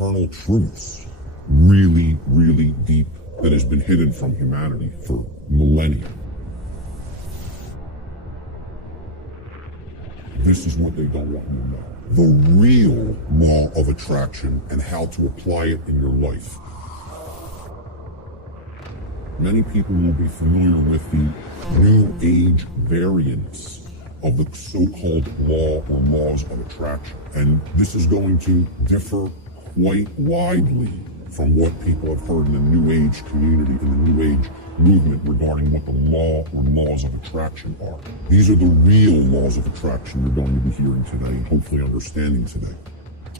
eternal truths, really, really deep, that has been hidden from humanity for millennia. This is what they don't want you to know. The real law of attraction and how to apply it in your life. Many people will be familiar with the New Age variants of the so-called law or laws of attraction. And this is going to differ quite widely from what people have heard in the New Age community, in the New Age movement regarding what the law or laws of attraction are. These are the real laws of attraction you're going to be hearing today and hopefully understanding today.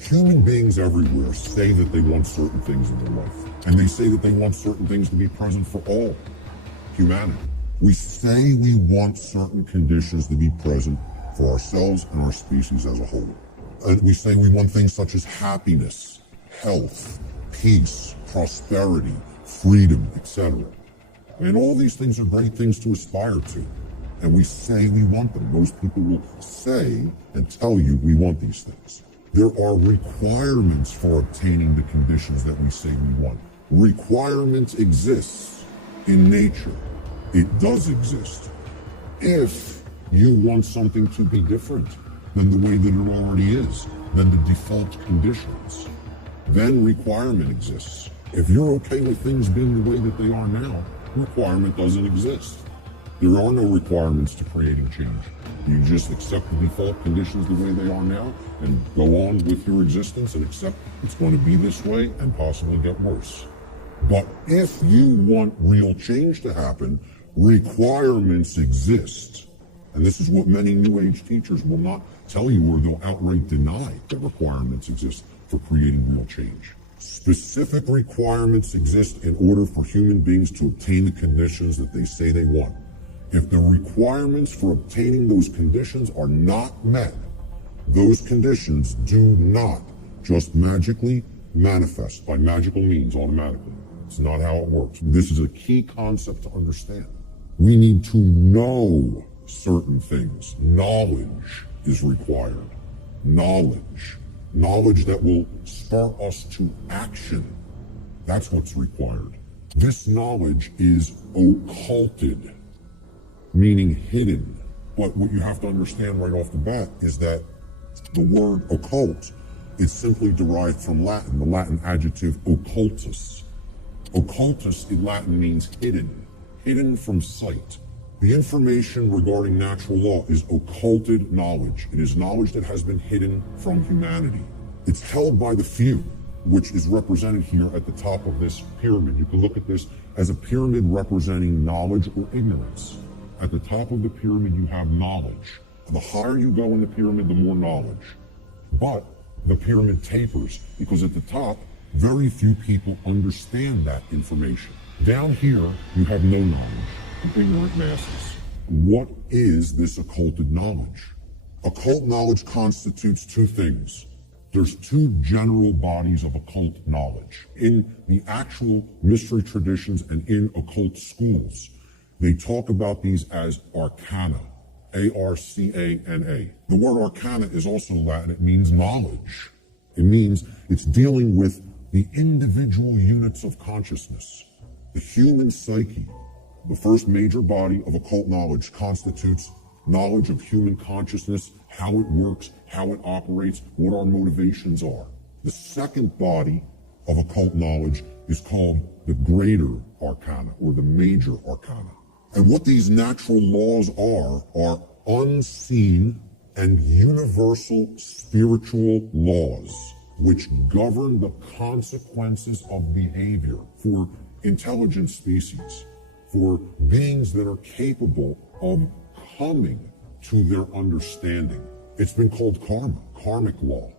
Human beings everywhere say that they want certain things in their life. And they say that they want certain things to be present for all humanity. We say we want certain conditions to be present for ourselves and our species as a whole. And we say we want things such as happiness, health, peace, prosperity, freedom, etc. And all these things are great things to aspire to. And we say we want them. Most people will say and tell you we want these things. There are requirements for obtaining the conditions that we say we want. Requirements exist in nature. It does exist. If you want something to be different than the way that it already is, than the default conditions, then requirement exists. If you're okay with things being the way that they are now, requirement doesn't exist. There are no requirements to creating change. You just accept the default conditions the way they are now and go on with your existence and accept it's going to be this way and possibly get worse. But if you want real change to happen, requirements exist. And this is what many New Age teachers will not tell you, or they'll outright deny that requirements exist for creating real change. Specific requirements exist in order for human beings to obtain the conditions that they say they want. If the requirements for obtaining those conditions are not met, those conditions do not just magically manifest by magical means automatically. It's not how it works. This is a key concept to understand. We need to know certain things. Knowledge is required. Knowledge. Knowledge that will spur us to action. That's what's required. This knowledge is occulted, meaning hidden. But what you have to understand right off the bat is that the word occult is simply derived from Latin, the Latin adjective occultus. Occultus in Latin means hidden, hidden from sight. The information regarding natural law is occulted knowledge. It is knowledge that has been hidden from humanity. It's held by the few, which is represented here at the top of this pyramid. You can look at this as a pyramid representing knowledge or ignorance. At the top of the pyramid, you have knowledge. The higher you go in the pyramid, the more knowledge. But the pyramid tapers because at the top, very few people understand that information. Down here, you have no knowledge. Ignorant masses. What is this occulted knowledge? Occult knowledge constitutes two things. There's two general bodies of occult knowledge. In the actual mystery traditions and in occult schools, they talk about these as arcana. A-R-C-A-N-A. The word arcana is also Latin. It means knowledge. It means it's dealing with the individual units of consciousness. The human psyche, the first major body of occult knowledge, constitutes knowledge of human consciousness, how it works, how it operates, what our motivations are. The second body of occult knowledge is called the greater arcana, or the major arcana. And what these natural laws are unseen and universal spiritual laws which govern the consequences of behavior for intelligent species, for beings that are capable of coming to their understanding. It's been called karma, karmic law,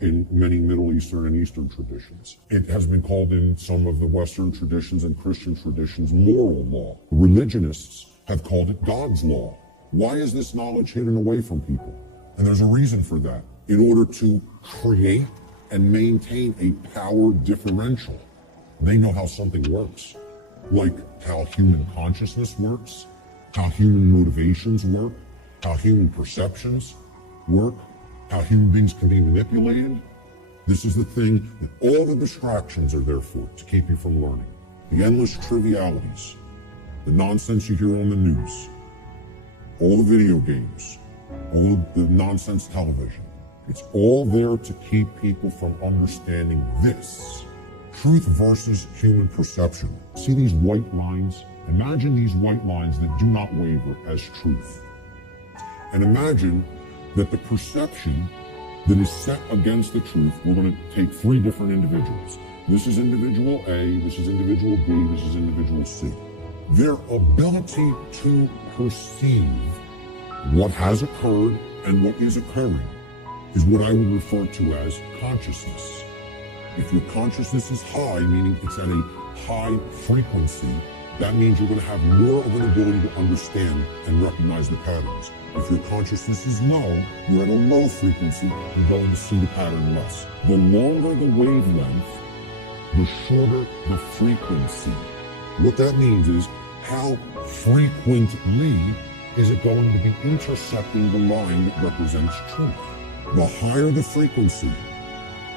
in many Middle Eastern and Eastern traditions. It has been called in some of the Western traditions and Christian traditions moral law. Religionists have called it God's law. Why is this knowledge hidden away from people? And there's a reason for that. In order to create and maintain a power differential. They know how something works, like how human consciousness works, how human motivations work, how human perceptions work, how human beings can be manipulated. This is the thing that all the distractions are there for, to keep you from learning. The endless trivialities, the nonsense you hear on the news, all the video games, all the nonsense television. It's all there to keep people from understanding this. Truth versus human perception. See these white lines? Imagine these white lines that do not waver as truth. And imagine that the perception that is set against the truth, we're going to take three different individuals. This is individual A, this is individual B, this is individual C. Their ability to perceive what has occurred and what is occurring is what I would refer to as consciousness. If your consciousness is high, meaning it's at a high frequency, that means you're going to have more of an ability to understand and recognize the patterns. If your consciousness is low, you're at a low frequency, you're going to see the pattern less. The longer the wavelength, the shorter the frequency. What that means is how frequently is it going to be intercepting the line that represents truth. The higher the frequency,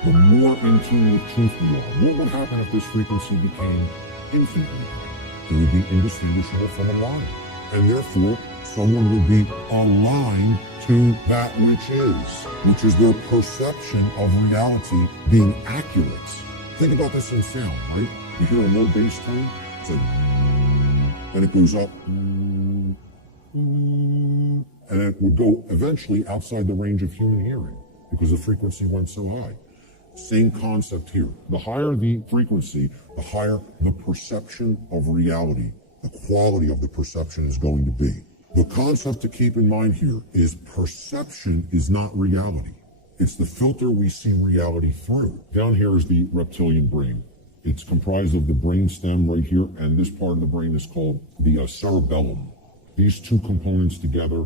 the more in tune with truth we are. What would happen if this frequency became infinitely high? It would be indistinguishable from a line. And therefore, someone would be aligned to that which is their perception of reality being accurate. Think about this in sound, right? You hear a low bass tone, it's like, and it goes up, and it would go eventually outside the range of human hearing because the frequency went so high. Same concept here. The higher the frequency, the higher the perception of reality, the quality of the perception is going to be. The concept to keep in mind here is perception is not reality. It's the filter we see reality through. Down here is the reptilian brain. It's comprised of the brain stem right here, and this part of the brain is called the cerebellum. These two components together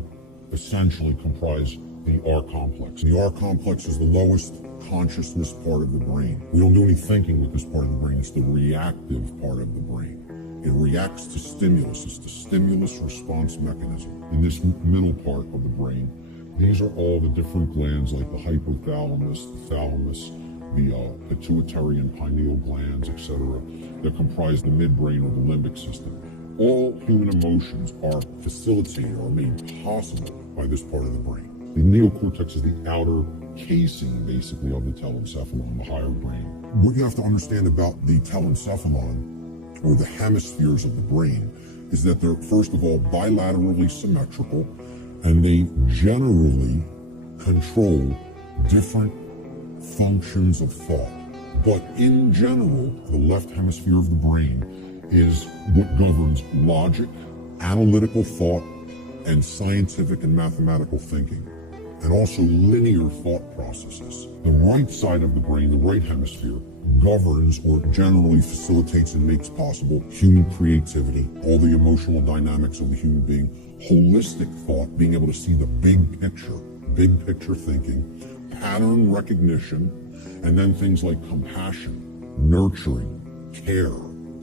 essentially comprise the R complex. The R complex is the lowest consciousness part of the brain. We don't do any thinking with this part of the brain. It's the reactive part of the brain. It reacts to stimulus. It's the stimulus response mechanism. In this middle part of the brain, these are all the different glands like the hypothalamus, the thalamus, the pituitary and pineal glands, etc., that comprise the midbrain or the limbic system. All human emotions are facilitated or made possible by this part of the brain. The neocortex is the outer casing, basically, of the telencephalon, the higher brain. What you have to understand about the telencephalon, or the hemispheres of the brain, is that they're, first of all, bilaterally symmetrical, and they generally control different functions of thought. But in general, the left hemisphere of the brain is what governs logic, analytical thought, and scientific and mathematical thinking, and also linear thought processes. The right side of the brain, the right hemisphere, governs or generally facilitates and makes possible human creativity, all the emotional dynamics of the human being, holistic thought, being able to see the big picture thinking, pattern recognition, and then things like compassion, nurturing, care.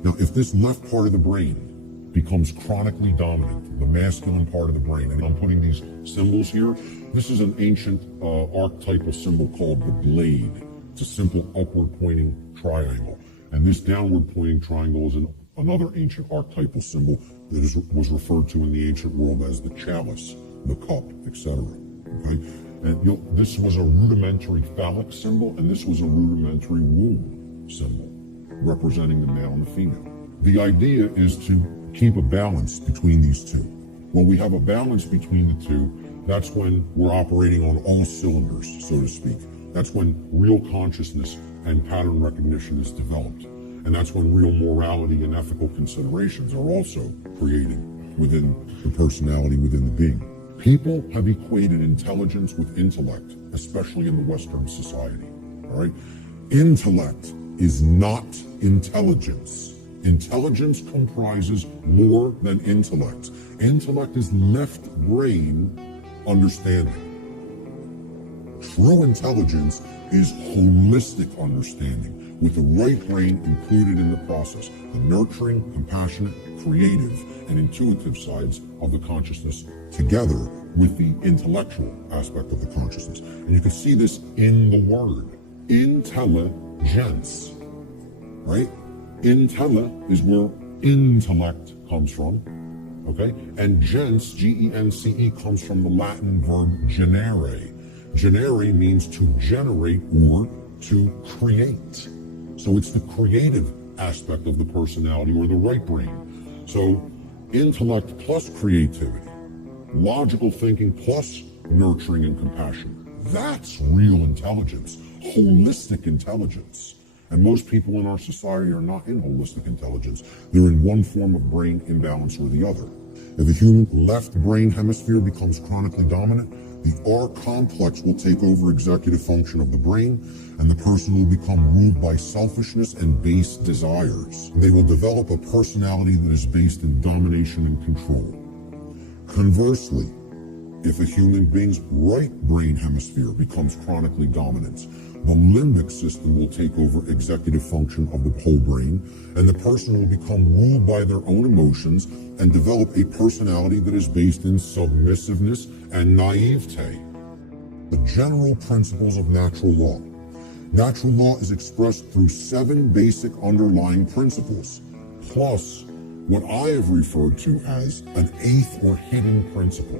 Now, if this left part of the brain becomes chronically dominant, the masculine part of the brain, and I'm putting these symbols here, this is an ancient archetypal symbol called the blade. It's a simple upward pointing triangle. And this downward pointing triangle is another ancient archetypal symbol that was referred to in the ancient world as the chalice, the cup, etc. Okay? And this was a rudimentary phallic symbol, and this was a rudimentary womb symbol, representing the male and the female. The idea is to keep a balance between these two. When we have a balance between the two, that's when we're operating on all cylinders, so to speak. That's when real consciousness and pattern recognition is developed. And that's when real morality and ethical considerations are also created within the personality, within the being. People have equated intelligence with intellect, especially in the Western society. All right? Intellect is not intelligence. Intelligence comprises more than intellect. Intellect is left brain understanding. True intelligence is holistic understanding, with the right brain included in the process, the nurturing, compassionate, creative, and intuitive sides of the consciousness together with the intellectual aspect of the consciousness. And you can see this in the word. intelligence, right? Intella is where intellect comes from, okay? And gens, G-E-N-C-E, comes from the Latin verb generare. Generare means to generate or to create. So it's the creative aspect of the personality, or the right brain. So intellect plus creativity, logical thinking plus nurturing and compassion. That's real intelligence, holistic intelligence. And most people in our society are not in holistic intelligence. They're in one form of brain imbalance or the other. If the human left brain hemisphere becomes chronically dominant, the R complex will take over executive function of the brain, and the person will become ruled by selfishness and base desires. They will develop a personality that is based in domination and control. Conversely, if a human being's right brain hemisphere becomes chronically dominant, the limbic system will take over executive function of the whole brain, and the person will become ruled by their own emotions and develop a personality that is based in submissiveness and naivete. The general principles of natural law. Natural law is expressed through 7 basic underlying principles, plus what I have referred to as an 8th or hidden principle,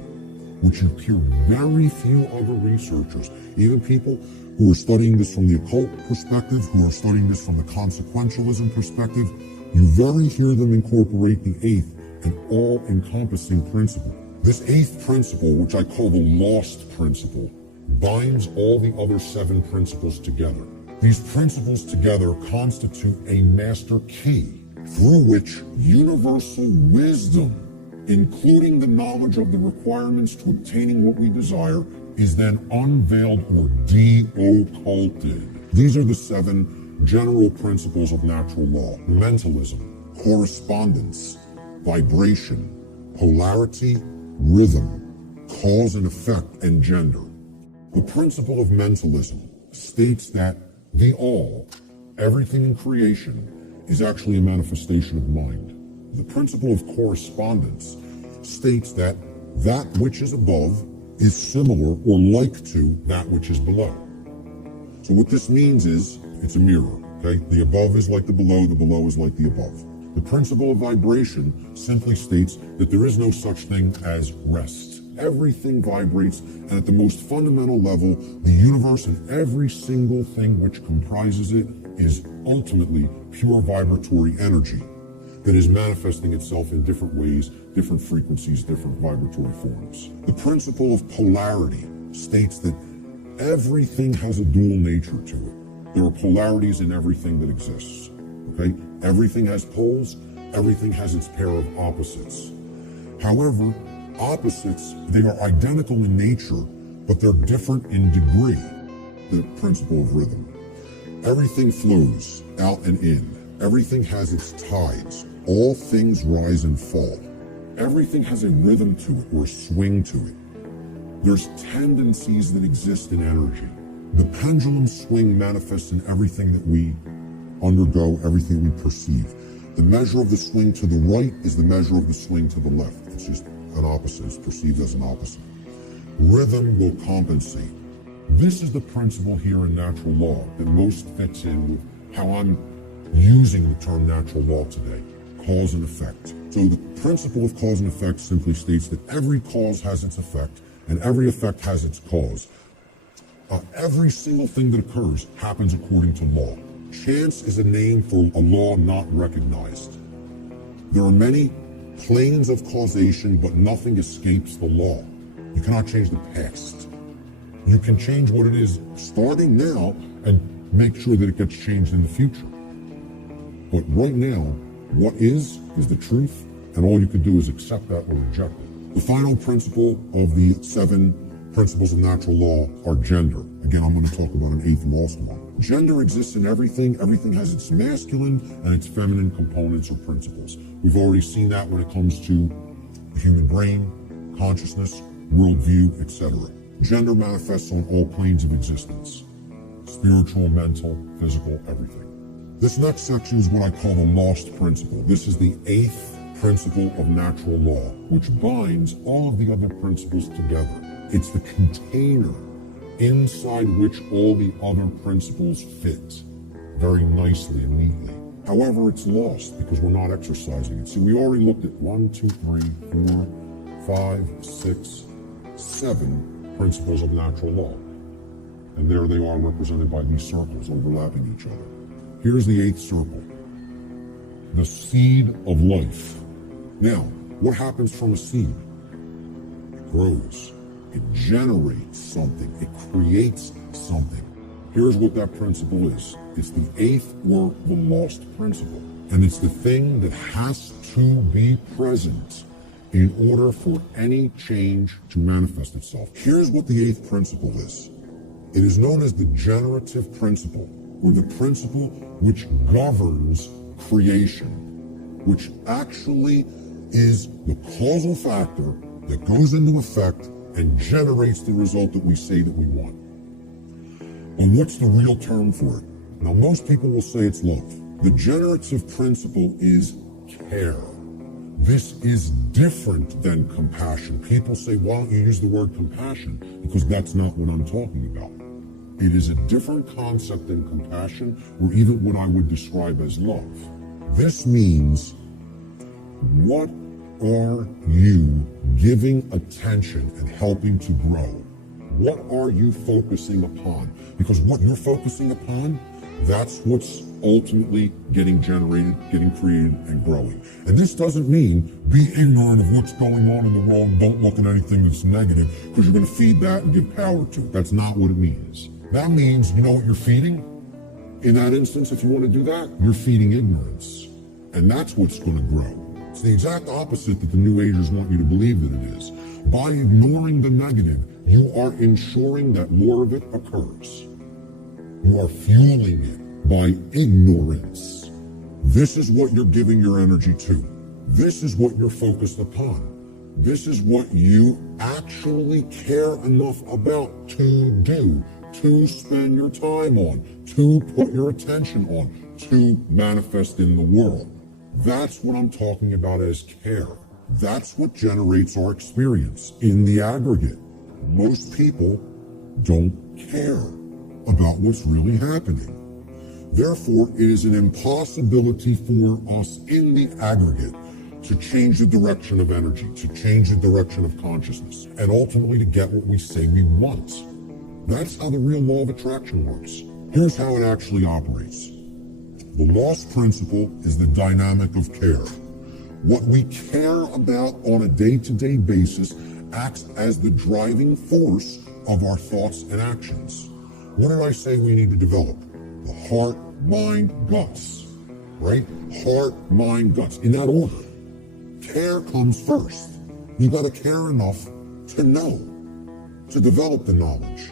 which you hear very few other researchers, even people who are studying this from the occult perspective, who are studying this from the consequentialism perspective, you very hear them incorporate the 8th and all-encompassing principle. This 8th principle, which I call the lost principle, binds all the other 7 principles together. These principles together constitute a master key through which universal wisdom, including the knowledge of the requirements to obtaining what we desire, is then unveiled or de-occulted. These are the 7 general principles of natural law: mentalism, correspondence, vibration, polarity, rhythm, cause and effect, and gender. The principle of mentalism states that the all, everything in creation, is actually a manifestation of mind. The principle of correspondence states that that which is above is similar or like to that which is below. So what this means is, it's a mirror, okay? The above is like the below is like the above. The principle of vibration simply states that there is no such thing as rest. Everything vibrates, and at the most fundamental level, the universe and every single thing which comprises it is ultimately pure vibratory energy that is manifesting itself in different ways, different frequencies, different vibratory forms. The principle of polarity states that everything has a dual nature to it. There are polarities in everything that exists, okay? Everything has poles, everything has its pair of opposites. However, opposites, they are identical in nature, but they're different in degree. The principle of rhythm. Everything flows out and in. Everything has its tides. All things rise and fall. Everything has a rhythm to it or swing to it. There's tendencies that exist in energy. The pendulum swing manifests in everything that we undergo, everything we perceive. The measure of the swing to the right is the measure of the swing to the left. It's just an opposite. It's perceived as an opposite. Rhythm will compensate. This is the principle here in natural law that most fits in with how I'm using the term natural law today. Cause and effect. So the principle of cause and effect simply states that every cause has its effect and every effect has its cause. Every single thing that occurs happens according to law. Chance is a name for a law not recognized. There are many planes of causation, but nothing escapes the law. You cannot change the past. You can change what it is starting now and make sure that it gets changed in the future. But right now, what is the truth, and all you can do is accept that or reject it. The final principle of the 7 principles of natural law are gender. Again, I'm going to talk about an 8th lost one. Gender exists in everything. Everything has its masculine and its feminine components or principles. We've already seen that when it comes to the human brain, consciousness, worldview, etc. Gender manifests on all planes of existence: spiritual, mental, physical, everything. This next section is what I call the lost principle. This is the 8th principle of natural law, which binds all of the other principles together. It's the container inside which all the other principles fit very nicely and neatly. However, it's lost because we're not exercising it. See, we already looked at 1, 2, 3, 4, 5, 6, 7 principles of natural law. And there they are represented by these circles overlapping each other. Here's the 8th circle, the seed of life. Now, what happens from a seed? It grows. It generates something. It creates something. Here's what that principle is. It's the 8th or the lost principle. And it's the thing that has to be present in order for any change to manifest itself. Here's what the 8th principle is. It is known as the generative principle, or the principle which governs creation, which actually is the causal factor that goes into effect and generates the result that we say that we want. And what's the real term for it? Now, most people will say it's love. The generative principle is care. This is different than compassion. People say, why don't you use the word compassion? Because that's not what I'm talking about. It is a different concept than compassion, or even what I would describe as love. This means, what are you giving attention and helping to grow? What are you focusing upon? Because what you're focusing upon, that's what's ultimately getting generated, getting created, and growing. And this doesn't mean be ignorant of what's going on in the world and don't look at anything that's negative, because you're going to feed that and give power to it. That's not what it means. That means, you know what you're feeding? In that instance, if you want to do that, you're feeding ignorance. And that's what's going to grow. It's the exact opposite that the New Agers want you to believe that it is. By ignoring the negative, you are ensuring that more of it occurs. You are fueling it by ignorance. This is what you're giving your energy to. This is what you're focused upon. This is what you actually care enough about to do, to spend your time on, to put your attention on, to manifest in the world. That's what I'm talking about as care. That's what generates our experience in the aggregate. Most people don't care about what's really happening. Therefore, it is an impossibility for us in the aggregate to change the direction of energy, to change the direction of consciousness, and ultimately to get what we say we want. That's how the real law of attraction works. Here's how it actually operates. The lost principle is the dynamic of care. What we care about on a day-to-day basis acts as the driving force of our thoughts and actions. What did I say we need to develop? The heart, mind, guts, right? Heart, mind, guts, in that order. Care comes first. You got to care enough to know, to develop the knowledge,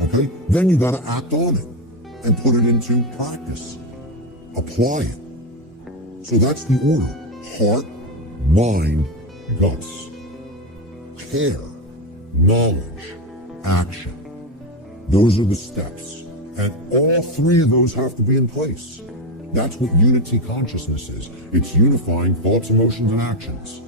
okay? Then you got to act on it and put it into practice. Apply it. So that's the order. Heart, mind, guts. Care, knowledge, action. Those are the steps. And all three of those have to be in place. That's what unity consciousness is. It's unifying thoughts, emotions, and actions.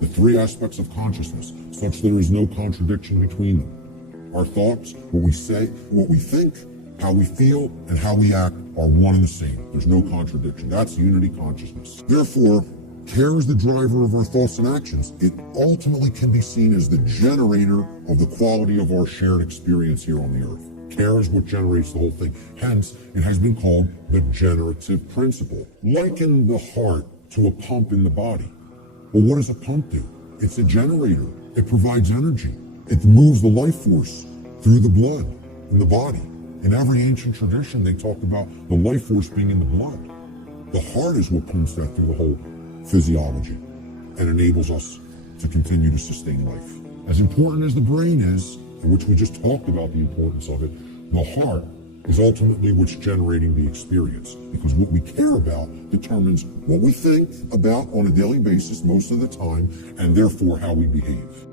The three aspects of consciousness, such that there is no contradiction between them. Our thoughts, what we say, what we think, how we feel, and how we act are one and the same. There's no contradiction. That's unity consciousness. Therefore, care is the driver of our thoughts and actions. It ultimately can be seen as the generator of the quality of our shared experience here on the earth. Care is what generates the whole thing. Hence, it has been called the generative principle. Liken the heart to a pump in the body. Well, what does a pump do? It's a generator. It provides energy. It moves the life force through the blood in the body. In every ancient tradition, they talk about the life force being in the blood. The heart is what pumps that through the whole physiology and enables us to continue to sustain life. As important as the brain is, which we just talked about the importance of it, the heart is ultimately what's generating the experience, because what we care about determines what we think about on a daily basis most of the time, and therefore how we behave.